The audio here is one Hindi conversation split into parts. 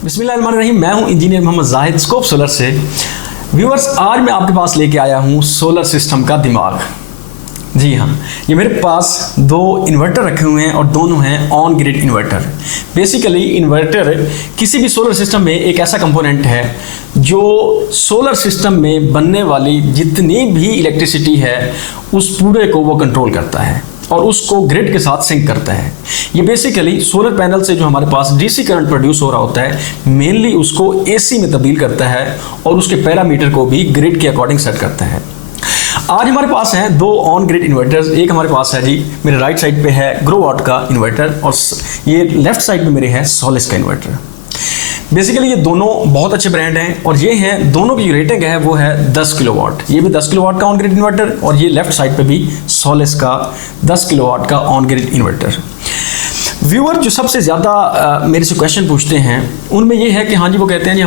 बिस्मिल्लाहिर्रहमानिर्रहीम। मैं हूं engineer Mohammad Zahid Scope Solar से। व्यूअर्स, आज मैं आपके पास लेके आया हूं सोलर सिस्टम का दिमाग। जी हाँ, ये मेरे पास दो इन्वर्टर रखे हुए हैं और दोनों हैं on grid inverter. Basically inverter किसी भी सोलर सिस्टम में एक ऐसा कंपोनेंट है जो सोलर सिस्टम में बनने वाली जितनी भी इलेक्ट्रिसिटी है उस पूरे को वो कंट्रोल करता है और उसको ग्रिड के साथ सिंक करता है। ये बेसिकली सोलर पैनल से जो हमारे पास डीसी करंट प्रोड्यूस हो रहा होता है, मेनली उसको एसी में तब्दील करता है और उसके पैरामीटर को भी ग्रिड के अकॉर्डिंग सेट करता है। आज हमारे पास हैं दो ऑन ग्रिड इन्वर्टर्स। एक हमारे पास है जी, मेरे राइट साइड पे है ग्रोवाट का इन्वर्टर और ये लेफ्ट साइड पे मेरे है सोलिस का इन्वर्टर। बेसिकली ये दोनों बहुत अच्छे ब्रांड हैं और ये हैं, दोनों की रेटिंग है वो है 10 किलोवाट। ये भी 10 किलोवाट का ऑन ग्रिड इन्वर्टर और ये लेफ्ट साइड पे भी सोलिस का 10 किलोवाट का ऑन ग्रिड इन्वर्टर। व्यूअर जो सबसे ज़्यादा मेरे से क्वेश्चन पूछते हैं उनमें ये है कि हाँ जी, वो कहते हैं जी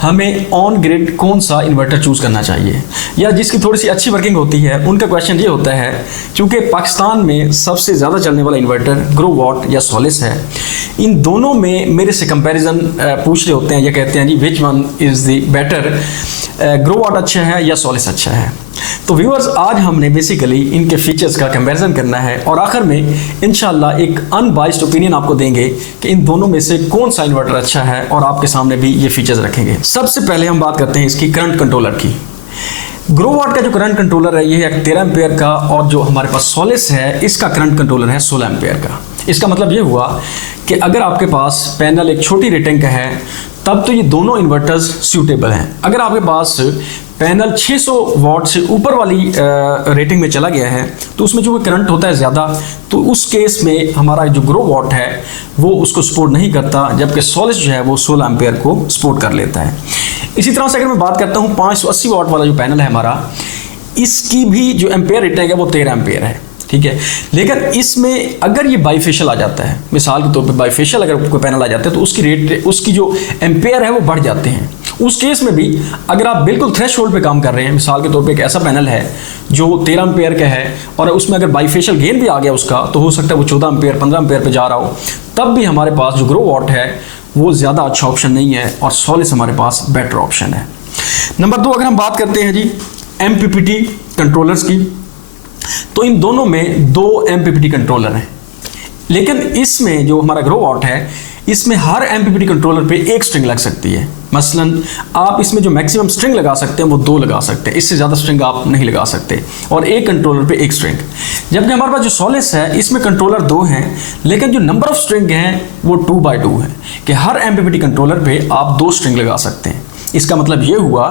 हमें ऑन ग्रिड कौन सा इन्वर्टर चूज़ करना चाहिए, या जिसकी थोड़ी सी अच्छी वर्किंग होती है उनका क्वेश्चन ये होता है, क्योंकि पाकिस्तान में सबसे ज़्यादा चलने वाला इन्वर्टर ग्रोवाट या सोलिस है। इन दोनों में मेरे से कंपैरिजन पूछ रहे होते हैं, ये कहते हैं जी which one is the better, Growatt अच्छा है या सोलिस अच्छा है। तो व्यूअर्स, आज हमने बेसिकली इनके फीचर्स का कंपैरिजन करना है और आखिर में इंशाल्लाह एक अनबाइस्ड ओपिनियन आपको देंगे कि इन दोनों में से कौन सा इन्वर्टर अच्छा है और आपके सामने भी ये फीचर्स रखेंगे। सबसे पहले हम बात करते हैं इसकी करंट कंट्रोलर की। ग्रोवाट का जो करंट कंट्रोलर है ये है 13 एम्पेयर का और जो हमारे पास सोलिस है इसका करंट कंट्रोलर है 16 एम्पेयर का। इसका मतलब ये हुआ कि अगर आपके पास पैनल एक छोटी रेटिंग का है तब तो ये दोनों इन्वर्टर्स सूटेबल हैं। अगर आपके पास पैनल 600 वाट से ऊपर वाली रेटिंग में चला गया है तो उसमें जो करंट होता है ज़्यादा, तो उस केस में हमारा जो ग्रोवाट है वो उसको सपोर्ट नहीं करता, जबकि सोलिस जो है वो 16 एम्पेयर को सपोर्ट कर लेता है। इसी तरह से अगर मैं बात करता हूँ 580 वाट वाला जो पैनल है हमारा, इसकी भी जो एम्पेयर रेटिंग है वो 13 एम्पेयर है, ठीक है। लेकिन इसमें अगर ये बाईफेशियल आ जाता है, मिसाल के तौर पे बाईफेशियल अगर कोई पैनल आ जाता है तो उसकी जो एम्पेयर है वो बढ़ जाते हैं। उस केस में भी अगर आप बिल्कुल थ्रेशोल्ड पे काम कर रहे हैं, मिसाल के तौर पे एक ऐसा पैनल है जो 13 एम्पेयर का है और उसमें अगर बाईफेशियल गेन भी आ गया उसका, तो हो सकता है वो 14 एम्पेयर 15 एम्पेयर पे जा रहा हो, तब भी हमारे पास जो ग्रोवाट है वो ज़्यादा अच्छा ऑप्शन नहीं है और सोलिस हमारे पास बेटर ऑप्शन है। नंबर 2, अगर हम बात करते हैं जी MPPT कंट्रोलर्स की, तो इन दोनों में 2 MPPT कंट्रोलर हैं, लेकिन इसमें जो हमारा ग्रोवाट है इसमें हर MPPT कंट्रोलर पे एक स्ट्रिंग लग सकती है। मसलन आप इसमें जो मैक्सिमम स्ट्रिंग लगा सकते हैं वो 2 लगा सकते हैं, इससे ज़्यादा स्ट्रिंग आप नहीं लगा सकते, और एक कंट्रोलर पे एक स्ट्रिंग। जबकि हमारे पास जो सोलिस है इसमें कंट्रोलर 2 हैं, लेकिन जो नंबर ऑफ स्ट्रिंग हैं वो 2x2 है, कि हर MPPT कंट्रोलर पे आप 2 स्ट्रिंग लगा सकते हैं। इसका मतलब ये हुआ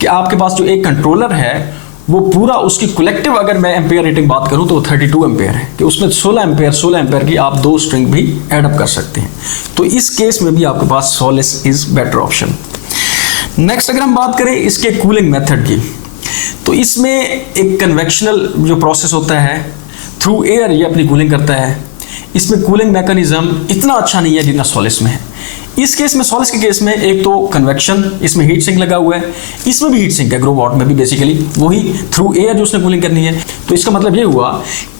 कि आपके पास जो एक कंट्रोलर है वो पूरा उसकी कलेक्टिव, अगर मैं एम्पेयर रेटिंग बात करूं तो 32 एम्पेयर है, कि उसमें 16 एम्पेयर की आप 2 स्ट्रिंग भी ऐड अप कर सकते हैं। तो इस केस में भी आपके पास Solis is better option. Next, अगर हम बात करें इसके कूलिंग मेथड की, तो इसमें एक कन्वेक्शनल जो प्रोसेस होता है, थ्रू एयर ये अपनी कूलिंग करता है। इसमें कूलिंग मैकेनिज्म इतना अच्छा नहीं है जितना सोलिस में है। इस केस में, सोलिस के केस में, एक तो कन्वेक्शन, इसमें हीट सिंक लगा हुआ है, इसमें भी हीट सिंक है, ग्रोवाट में भी बेसिकली वही थ्रू एयर जो उसने कूलिंग करनी है। तो इसका मतलब ये हुआ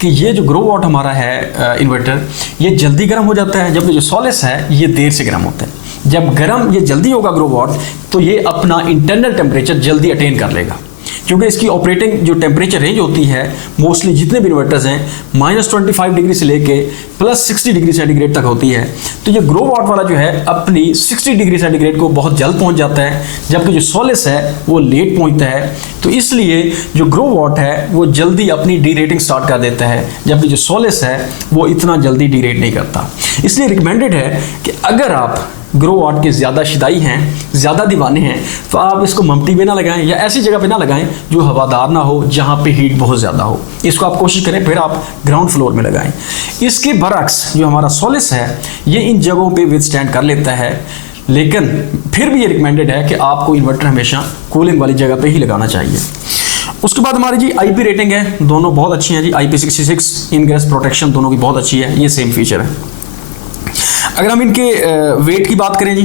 कि ये जो ग्रोवाट हमारा है इन्वर्टर, ये जल्दी गर्म हो जाता है, जबकि जो सोलिस है ये देर से गर्म होता है। जब गर्म ये जल्दी होगा ग्रोवाट, तो ये अपना इंटरनल टेम्परेचर जल्दी अटेन कर लेगा, क्योंकि इसकी ऑपरेटिंग जो टेम्परेचर रेंज होती है मोस्टली जितने भी इन्वर्टर्स हैं -25 डिग्री से लेके +60 डिग्री सेंटीग्रेड तक होती है। तो ये ग्रोवाट वाला जो है अपनी 60 डिग्री सेंटीग्रेड को बहुत जल्द पहुंच जाता है, जबकि जो सोलिस है वो लेट पहुंचता है। तो इसलिए जो ग्रोवाट है वो जल्दी अपनी डी रेटिंग स्टार्ट कर देता है, जबकि जो सोलिस है वो इतना जल्दी डी रेट नहीं करता। इसलिए रिकमेंडेड है कि अगर आप ग्रोवाट के ज़्यादा शिदाई हैं, ज़्यादा दीवाने हैं, तो आप इसको ममटी पे ना लगाएं या ऐसी जगह पे ना लगाएं जो हवादार ना हो, जहाँ पे हीट बहुत ज़्यादा हो। इसको आप कोशिश करें फिर आप ग्राउंड फ्लोर में लगाएं। इसके बरअक्स जो हमारा सोलिस है ये इन जगहों पे विथस्टैंड कर लेता है, लेकिन फिर भी ये रिकमेंडेड है कि आपको इन्वर्टर हमेशा कूलिंग वाली जगह पे ही लगाना चाहिए। उसके बाद हमारी जी IP रेटिंग है, दोनों बहुत अच्छी हैं जी। IP66 इनग्रेस प्रोटेक्शन दोनों की बहुत अच्छी है, ये सेम फीचर है। अगर हम इनके वेट की बात करें जी,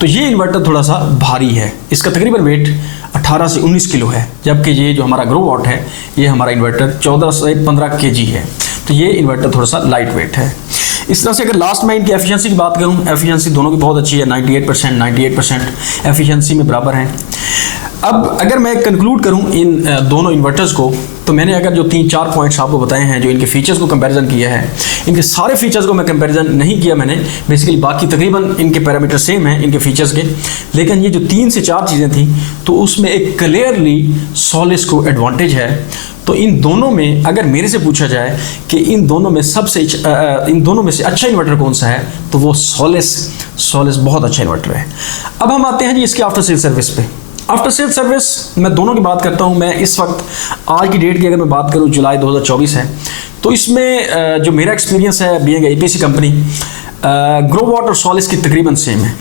तो ये इन्वर्टर थोड़ा सा भारी है, इसका तकरीबन वेट 18 से 19 किलो है, जबकि ये जो हमारा ग्रोवाट है ये हमारा इन्वर्टर 14 से 15 kg है। तो ये इन्वर्टर थोड़ा सा लाइट वेट है। इस तरह से अगर लास्ट में इनकी एफिशिएंसी की बात करूं, एफिशिएंसी दोनों की बहुत अच्छी है, 98% एफिशिएंसी में बराबर हैं। अब अगर मैं कंक्लूड करूं इन दोनों इन्वर्टर्स को, तो मैंने अगर जो 3-4 पॉइंट्स आपको बताए हैं, जो इनके फीचर्स को कंपैरिजन किया है, इनके सारे फीचर्स को मैं कंपैरिजन नहीं किया मैंने, बेसिकली बाकी तकरीबन इनके पैरामीटर सेम हैं इनके फीचर्स के, लेकिन ये जो 3 से 4 चीज़ें थी तो उसमें एक क्लियरली सोलिस को एडवांटेज है। तो इन दोनों में अगर मेरे से पूछा जाए कि इन दोनों में से अच्छा इन्वर्टर कौन सा है, तो वो सोलिस बहुत अच्छा इन्वर्टर है। अब हम आते हैं जी इसके आफ्टर सेल सर्विस पे। आफ्टर सेल सर्विस मैं दोनों की बात करता हूँ। मैं इस वक्त आज की डेट की अगर मैं बात करूँ, जुलाई 2024 है, तो इसमें जो मेरा एक्सपीरियंस है बीइंग एपीसी कंपनी, ग्रोवॉट और सोलिस की तकरीबन सेम है।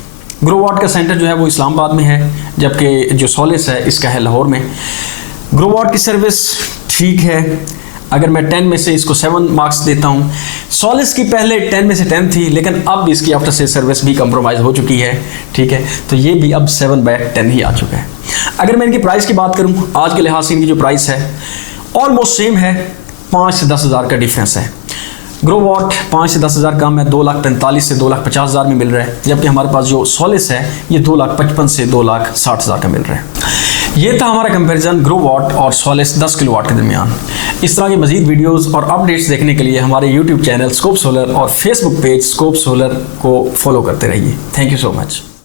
ग्रोवॉट का सेंटर जो है वो इस्लामाबाद में है, जबकि जो सोलिस है इसका है लाहौर में। ग्रोवॉट की सर्विस ठीक है, अगर मैं 10 में से इसको 7 मार्क्स देता हूँ। सोलिस की पहले 10 में से 10 थी, लेकिन अब इसकी आफ्टर सेल सर्विस भी कंप्रोमाइज़ हो चुकी है, ठीक है, तो ये भी अब 7/10 ही आ चुका है। अगर मैं इनकी प्राइस की बात करूँ, आज के लिहाज से इनकी जो प्राइस है ऑलमोस्ट सेम है, 5 से 10 हज़ार का डिफरेंस है। ग्रोवॉट 5 से 10 हज़ार कम है, 2,45,000 से 2,50,000 में मिल रहा है, जबकि हमारे पास जो सोलिस है ये 2,55,000 से 2,60,000 का मिल रहा है। ये था हमारा कंपैरिजन ग्रोवॉट और सोलिस 10 किलोवाट के दरमियान। इस तरह की मजीद वीडियोस और अपडेट्स देखने के लिए हमारे यूट्यूब चैनल स्कोप सोलर और फेसबुक पेज स्कोप सोलर को फॉलो करते रहिए। Thank you so much.